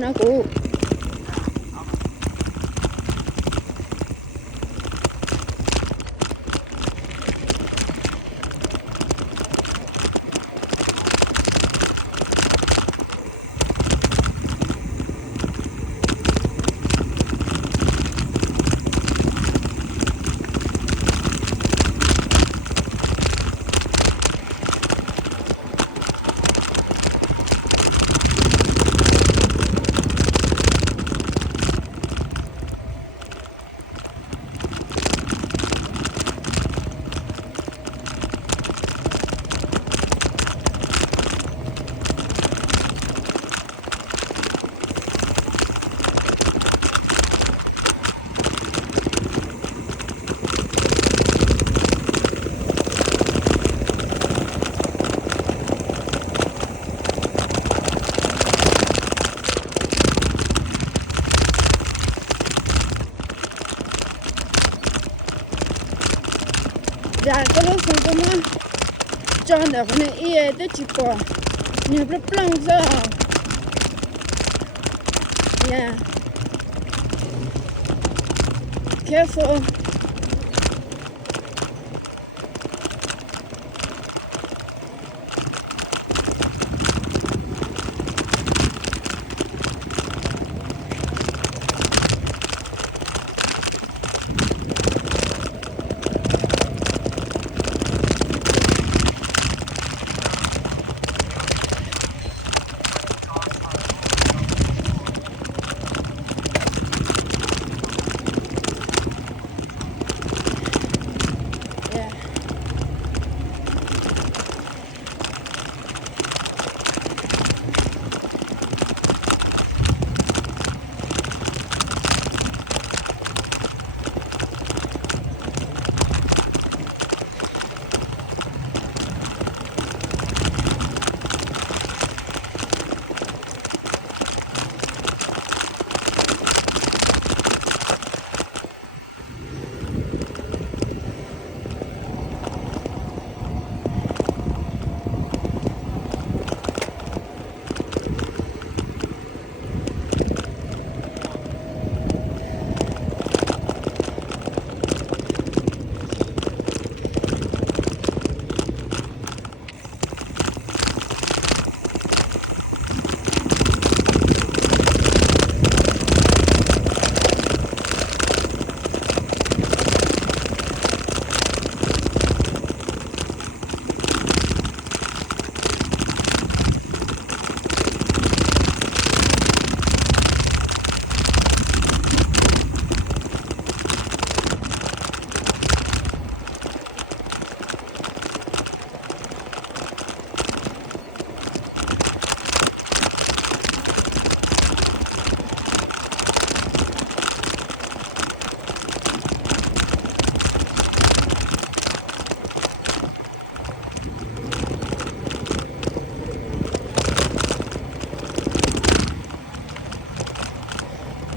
nó cũ ra có lúc không có mà cho được cái này ý tới chỉ có nhiều rất lăng giờ yeah careful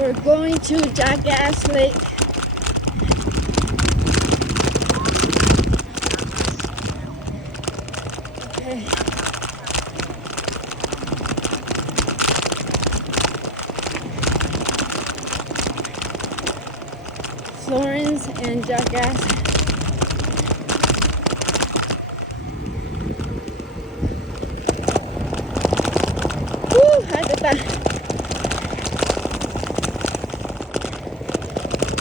we're going to Jackass Lake. Okay. Florence and Jackass. Woo, had that.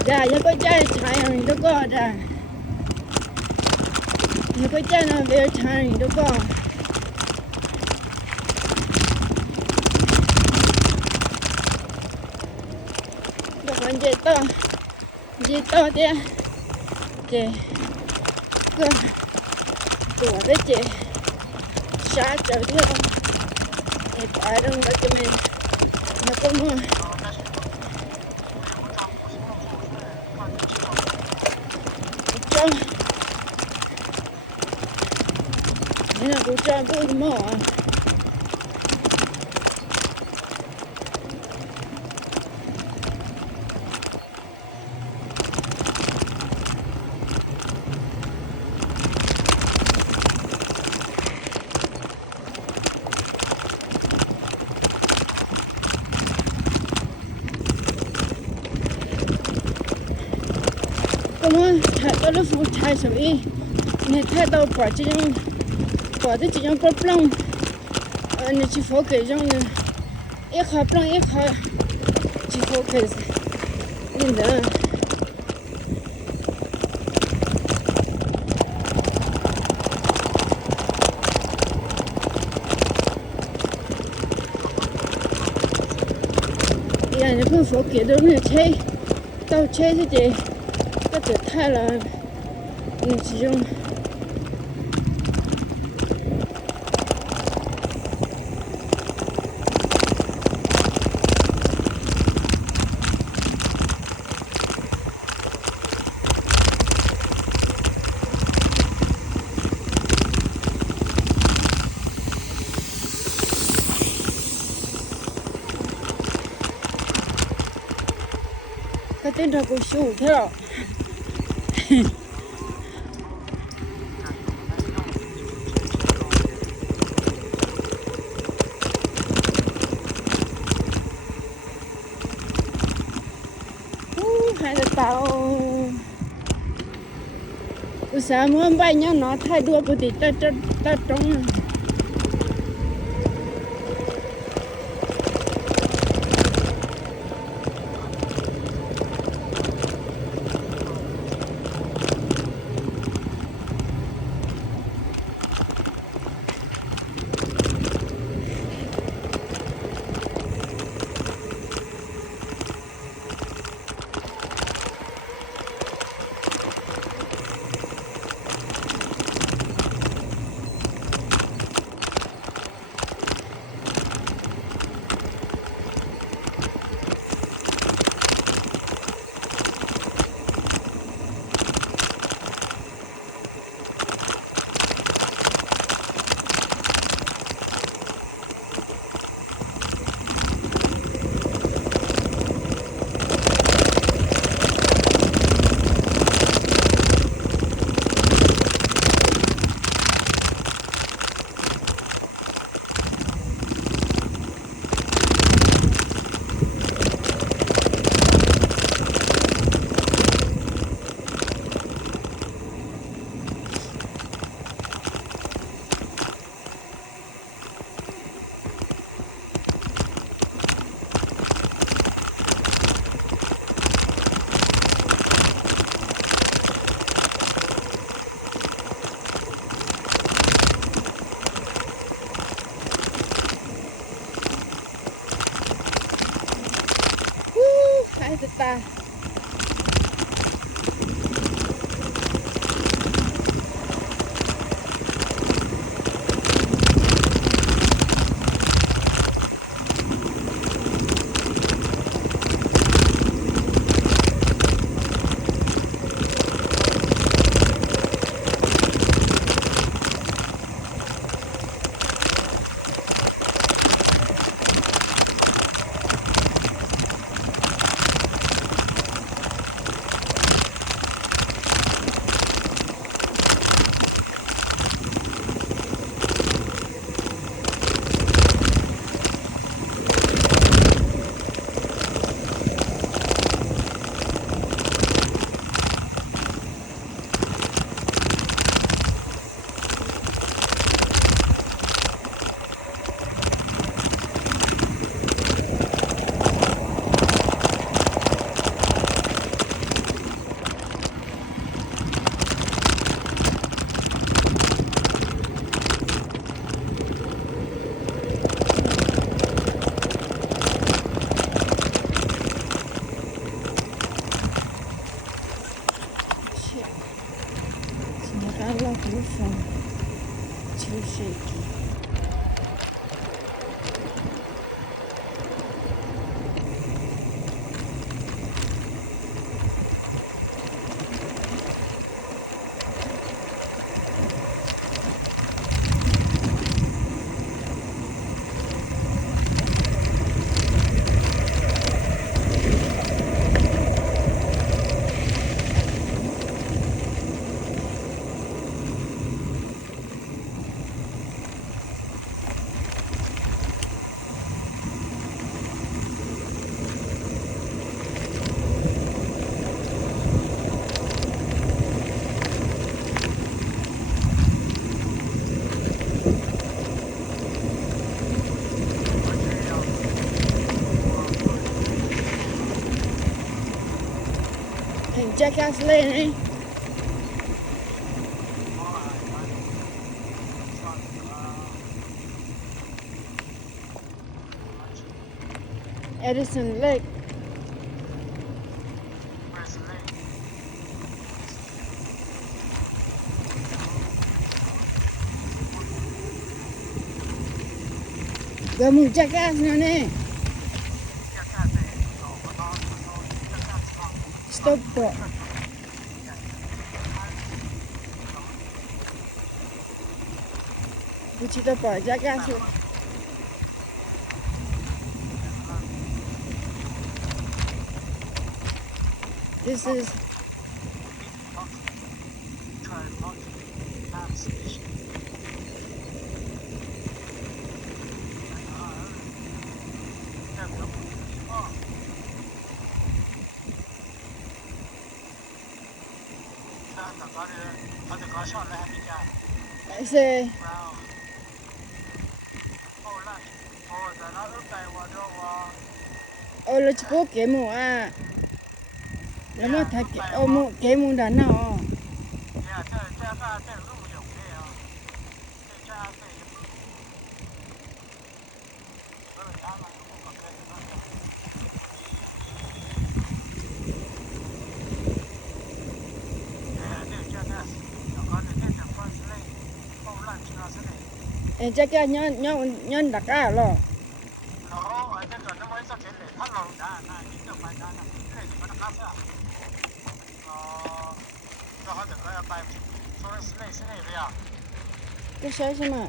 Yeah, you go very tiring to go there. You go down very tiring to go. Được anh dễ to đi, chị, cơ, của đấy chị, sát trở đi không, thì phải đâu mà cho mình, nó có mưa. Nên là cũng cho bụi mỏ. 菜到了副菜什么？你菜到把这种把的这种个不弄，你去放给上呢，一下不弄一下去放给是，你的。呀，你跟放给到那菜，到菜这点，那就太了，你这种。cái tên là của sủ thế nào hai là tao sao muốn bay nhau nó thay đua của thì ta trông hai ta alla buffon too shaky. Jackass Lane. Edison Lake. Gồm một Jackass nữa nè. Stop. Wichita Park, Jackass. This is it's a ô là chỉ có cái mù à nếu mà thay cái ô mù cái mù đàn nào em chắc cái nhân đặc à lo cái sao mà